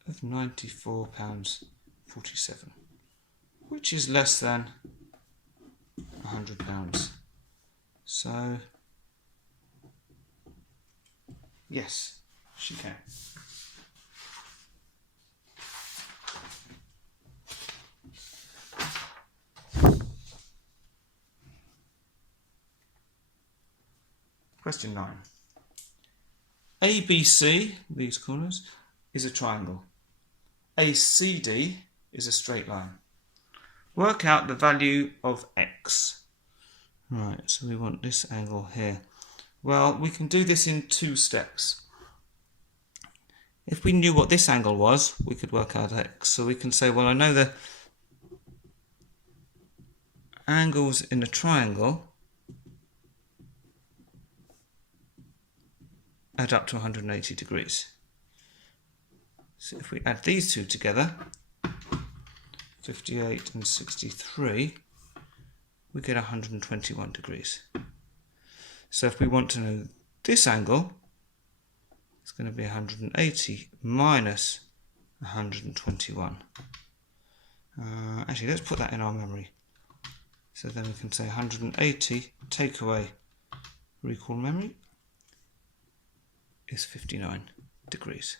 of £94.47, which is less than £100. So yes, she can. Question 9. ABC, these corners, is a triangle. ACD is a straight line. Work out the value of x. Right, so we want this angle here. Well, we can do this in 2 steps. If we knew what this angle was, we could work out x. So we can say, well, I know the angles in a triangle add up to 180 degrees. So if we add these two together, 58 and 63, we get 121 degrees. So if we want to know this angle, it's going to be 180 minus 121. Actually, let's put that in our memory. So then we can say 180 take away recall memory is 59 degrees.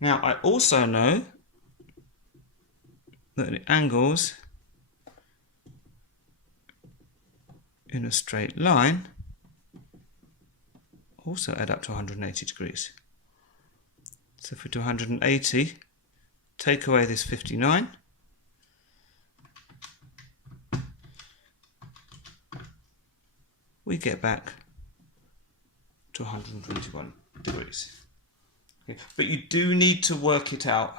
Now I also know that the angles in a straight line also add up to 180 degrees. So if we do 180, take away this 59, we get back to 121 degrees. Okay. But you do need to work it out.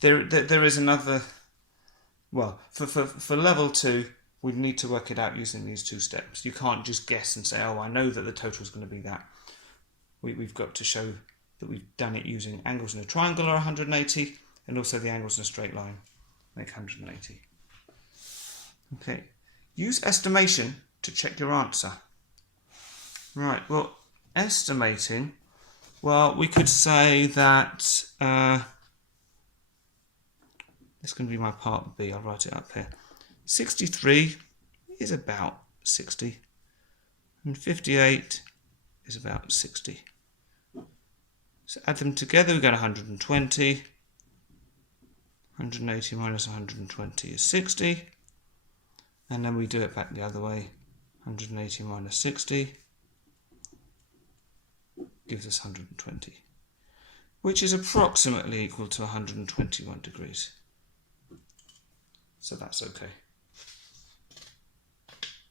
There is another, well, for level 2, we need to work it out using these 2 steps. You can't just guess and say, oh, I know that the total is going to be that. We've got to show that we've done it using angles in a triangle are 180, and also the angles in a straight line make 180. Okay, use estimation to check your answer. Right, well, estimating, well, we could say that this is going to be my part B. I'll write it up here. 63 is about 60, and 58 is about 60. So add them together, we get 120. 180 minus 120 is 60. And then we do it back the other way. 180 minus 60 gives us 120, which is approximately equal to 121 degrees. So that's okay.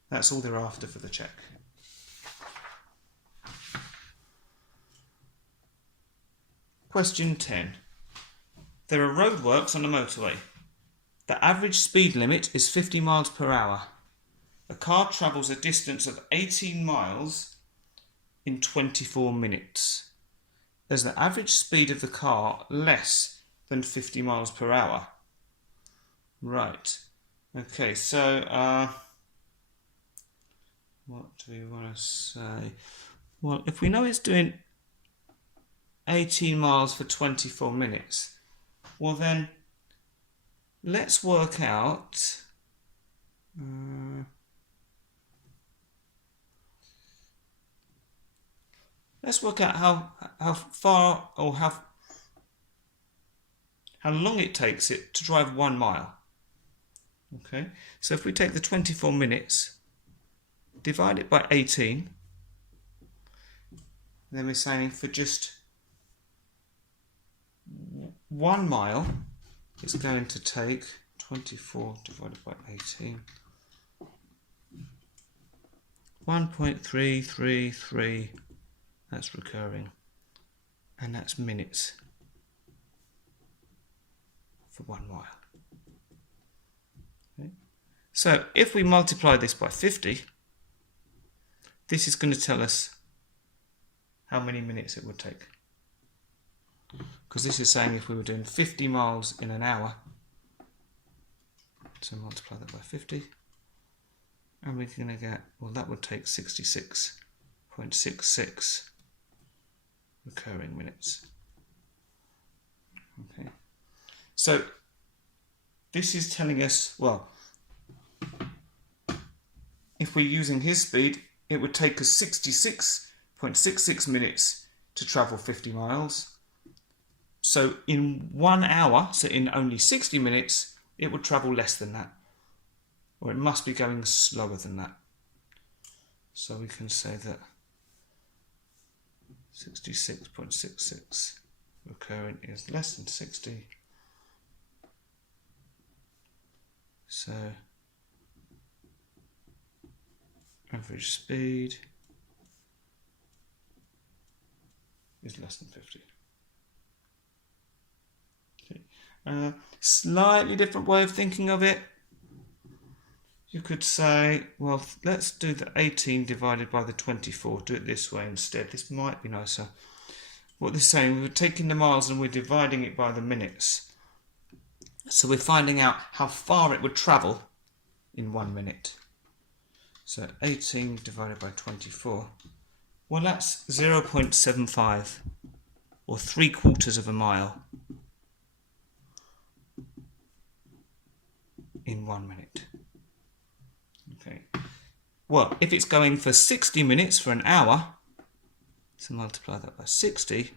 That's all they're after for the check. Question 10. There are roadworks on the motorway. The average speed limit is 50 miles per hour. a car travels a distance of 18 miles in 24 minutes. Is the average speed of the car less than 50 miles per hour? Right. Okay, so what do we want to say? Well, if we know it's doing 18 miles for 24 minutes, well then let's work out how far or how long it takes it to drive 1 mile. Okay, so if we take the 24 minutes, divide it by 18, then we're saying for just 1 mile, it's going to take 24 divided by 18, 1.333, that's recurring, and that's minutes for 1 mile. Okay. So if we multiply this by 50, this is going to tell us how many minutes it would take. Because this is saying if we were doing 50 miles in an hour, so multiply that by 50, and we're going to get, well, that would take 66.66 recurring minutes. Okay, so this is telling us, well, if we're using his speed, it would take us 66.66 minutes to travel 50 miles. So in 1 hour, so in only 60 minutes, it would travel less than that. Or it must be going slower than that. So we can say that 66.66 recurrent is less than 60. So average speed is less than 50. Slightly different way of thinking of it. You could say, well, let's do the 18 divided by the 24. Do it this way instead. This might be nicer. What they're saying, we're taking the miles and we're dividing it by the minutes. So we're finding out how far it would travel in 1 minute. So 18 divided by 24. Well, that's 0.75 or 3/4 of a mile in 1 minute. Okay. Well, if it's going for 60 minutes for an hour, so multiply that by 60,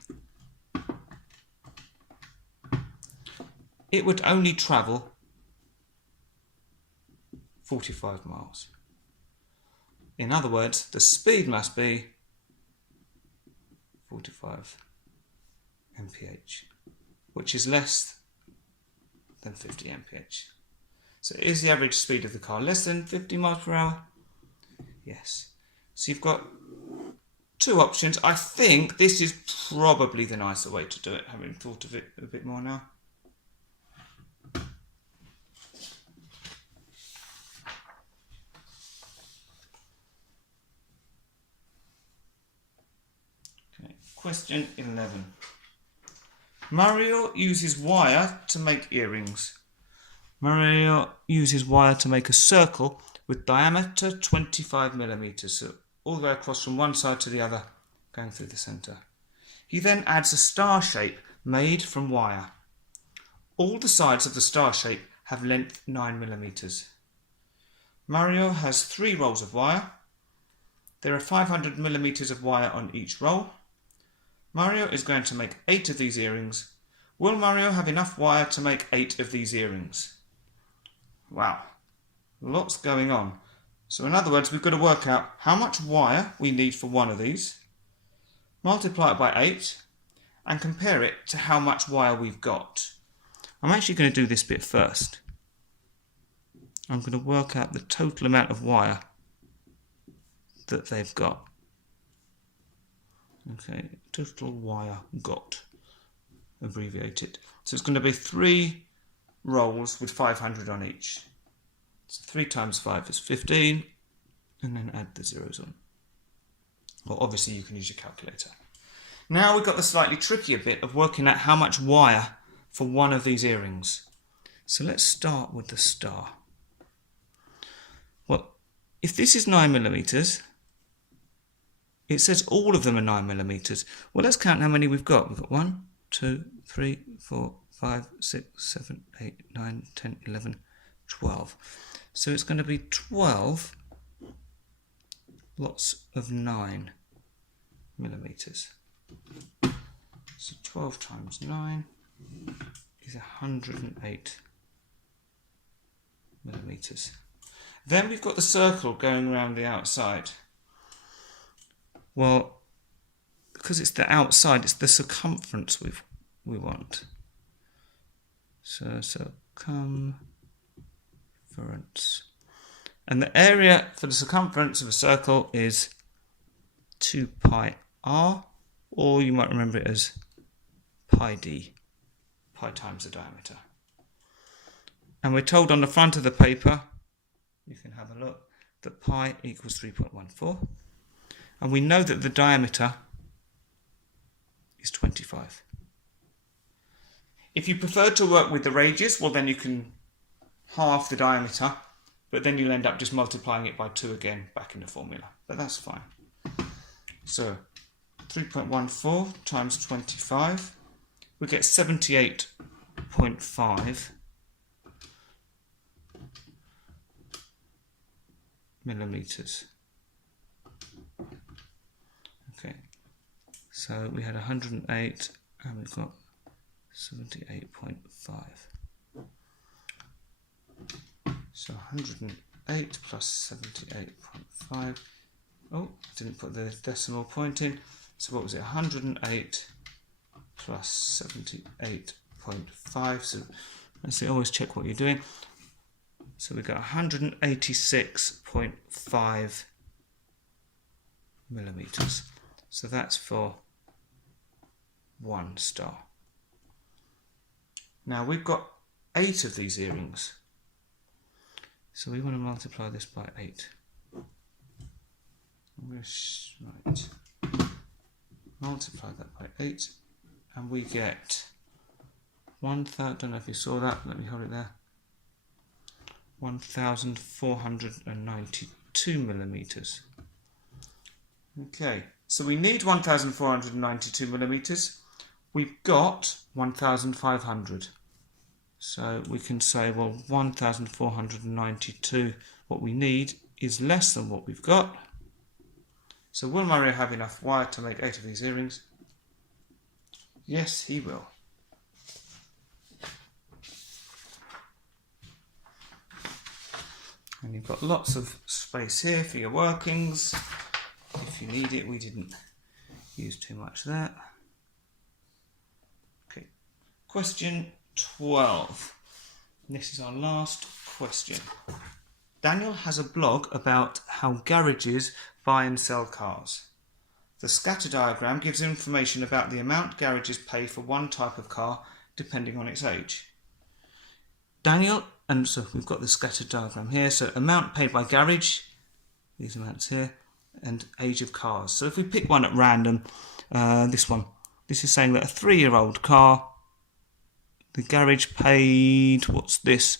it would only travel 45 miles. In other words, the speed must be 45 mph, which is less than 50 mph. So is the average speed of the car less than 50 miles per hour? Yes. So you've got two options. I think this is probably the nicer way to do it, having thought of it a bit more now. Okay. Question 11. Mario uses wire to make earrings. Mario uses wire to make a circle with diameter 25 millimeters, so all the way across from one side to the other, going through the center. He then adds a star shape made from wire. All the sides of the star shape have length 9 millimeters. Mario has 3 rolls of wire. There are 500 millimeters of wire on each roll. Mario is going to make 8 of these earrings. Will Mario have enough wire to make 8 of these earrings? Wow, lots going on. So in other words, we've got to work out how much wire we need for one of these, multiply it by 8, and compare it to how much wire we've got. I'm actually going to do this bit first. I'm going to work out the total amount of wire that they've got. Okay, total wire got, abbreviated. So it's going to be 3 rolls with 500 on each. So 3 times 5 is 15. and then add the zeros on. Well, obviously you can use your calculator. Now we've got the slightly trickier bit of working out how much wire for one of these earrings. So let's start with the star. Well, if this is 9mm, it says all of them are 9mm. Well, let's count how many we've got. We've got 1, 2, 3, 4, 5, 6, 7, 8, 9, 10, 11, 12. So it's going to be 12 lots of 9mm. So 12 times 9 is 108 millimeters. Then we've got the circle going around the outside. Well, because it's the outside, it's the circumference we want. So circumference. And the area for the circumference of a circle is 2 pi r, or you might remember it as pi d, pi times the diameter. And we're told on the front of the paper, you can have a look, that pi equals 3.14. And we know that the diameter is 25. If you prefer to work with the radius, well then you can halve the diameter, but then you'll end up just multiplying it by 2 again back in the formula. But that's fine. So 3.14 times 25, we get 78.5 millimeters. Okay, so we had 108 and we've got 78.5. So 108 plus 78.5. Oh, I didn't put the decimal point in. So what was it? 108 plus 78.5. So let's see, always check what you're doing. So we've got 186.5 millimeters. So that's for one star. Now we've got 8 of these earrings. So we want to multiply this by 8. Right. Multiply that by 8 and we get 1,000, don't know if you saw that, let me hold it there, 1,492 millimeters. Okay, so we need 1,492 millimeters. We've got 1,500. So we can say, well, 1,492, what we need is less than what we've got. So will Mario have enough wire to make 8 of these earrings? Yes, he will. And you've got lots of space here for your workings. If you need it, we didn't use too much there. Okay, question 12. This is our last question. Daniel has a blog about how garages buy and sell cars. The scatter diagram gives information about the amount garages pay for one type of car depending on its age. Daniel, and so we've got the scatter diagram here, so amount paid by garage, these amounts here, and age of cars. So if we pick one at random, this one, this is saying that a 3-year-old car, the garage paid, what's this,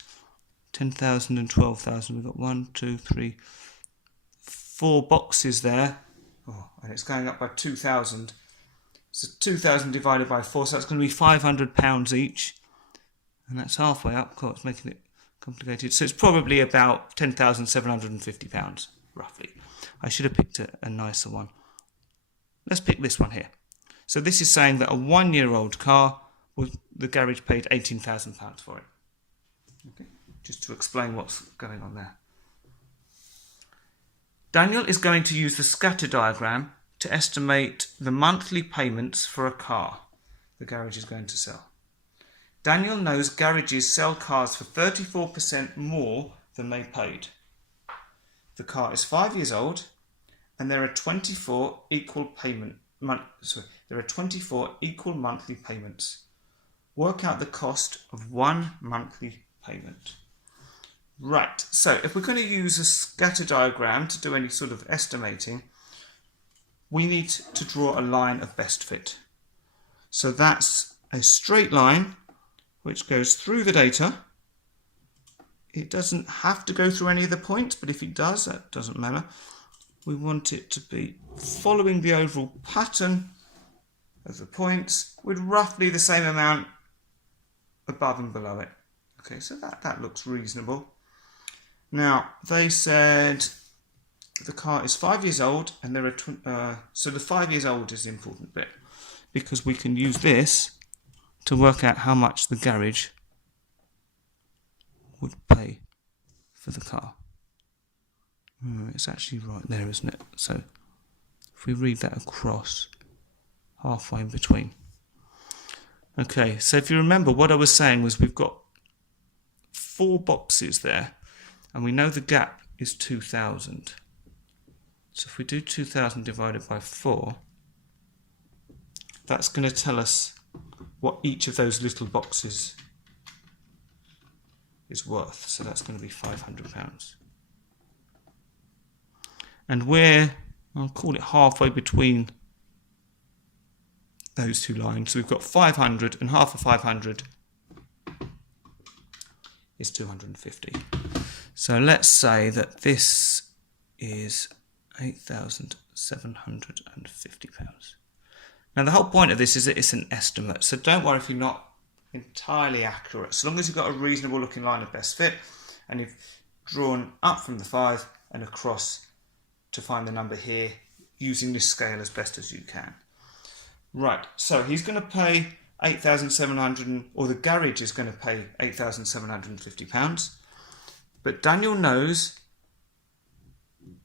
10,000 and 12,000. We've got 1, 2, 3, 4 boxes there. Oh, and it's going up by 2,000. So 2,000 divided by 4, so that's going to be £500 each. And that's halfway up. God, it's making it complicated. So it's probably about £10,750, roughly. I should have picked a nicer one. Let's pick this one here. So this is saying that a 1-year-old car, the garage paid £18,000 for it. Okay, just to explain what's going on there. Daniel is going to use the scatter diagram to estimate the monthly payments for a car the garage is going to sell. Daniel knows garages sell cars for 34% more than they paid. The car is 5 years old and there are 24 equal monthly payments. Work out the cost of one monthly payment. Right, so if we're going to use a scatter diagram to do any sort of estimating, we need to draw a line of best fit. So that's a straight line which goes through the data. It doesn't have to go through any of the points, but if it does, that doesn't matter. We want it to be following the overall pattern of the points with roughly the same amount above and below it. Okay, so that looks reasonable. Now, they said the car is 5 years old, and there are so the 5 years old is the important bit, because we can use this to work out how much the garage would pay for the car. It's actually right there, isn't it? So if we read that across, halfway in between. Okay, so if you remember, what I was saying was we've got 4 boxes there, and we know the gap is 2,000. So if we do 2,000 divided by 4, that's going to tell us what each of those little boxes is worth. So that's going to be £500. And I'll call it halfway between those two lines. So we've got 500, and half of 500 is 250. So let's say that this is £8,750. Now the whole point of this is that it's an estimate, so don't worry if you're not entirely accurate. So long as you've got a reasonable looking line of best fit and you've drawn up from the 5 and across to find the number here using this scale as best as you can. Right, so he's going to pay £8,700, or the garage is going to pay £8,750. But Daniel knows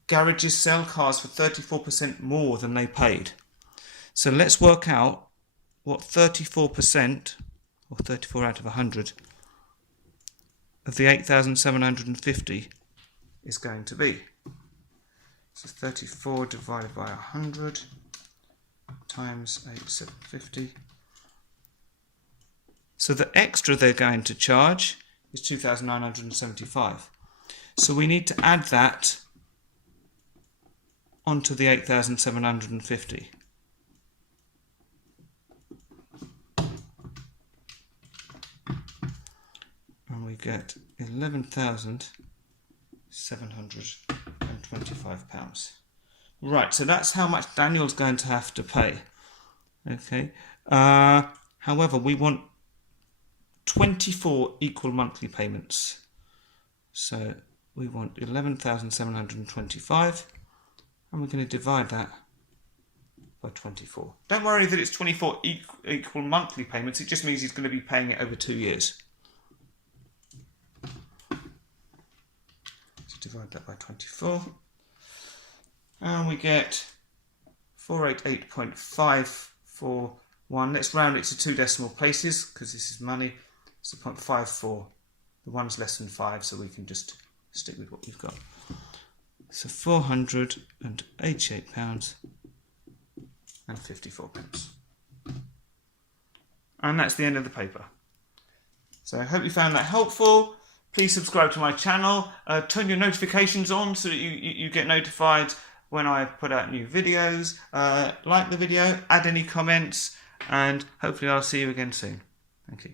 garages sell cars for 34% more than they paid. So let's work out what 34%, or 34 out of 100, of the 8,750 is going to be. So 34 divided by 100 times 8,750. So the extra they're going to charge is 2,975. So we need to add that onto the 8,750. And we get £11,725. Right, so that's how much Daniel's going to have to pay. Okay. However, we want 24 equal monthly payments. So we want 11,725, and we're going to divide that by 24. Don't worry that it's 24 equal monthly payments, it just means he's going to be paying it over 2 years. So divide that by 24, and we get 488.541. Let's round it to 2 decimal places because this is money. So 0.54. The one's less than 5, so we can just stick with what we've got. So £488.54. And that's the end of the paper. So I hope you found that helpful. Please subscribe to my channel. Turn your notifications on so that you get notified when I put out new videos. Like the video, add any comments, and hopefully I'll see you again soon. Thank you.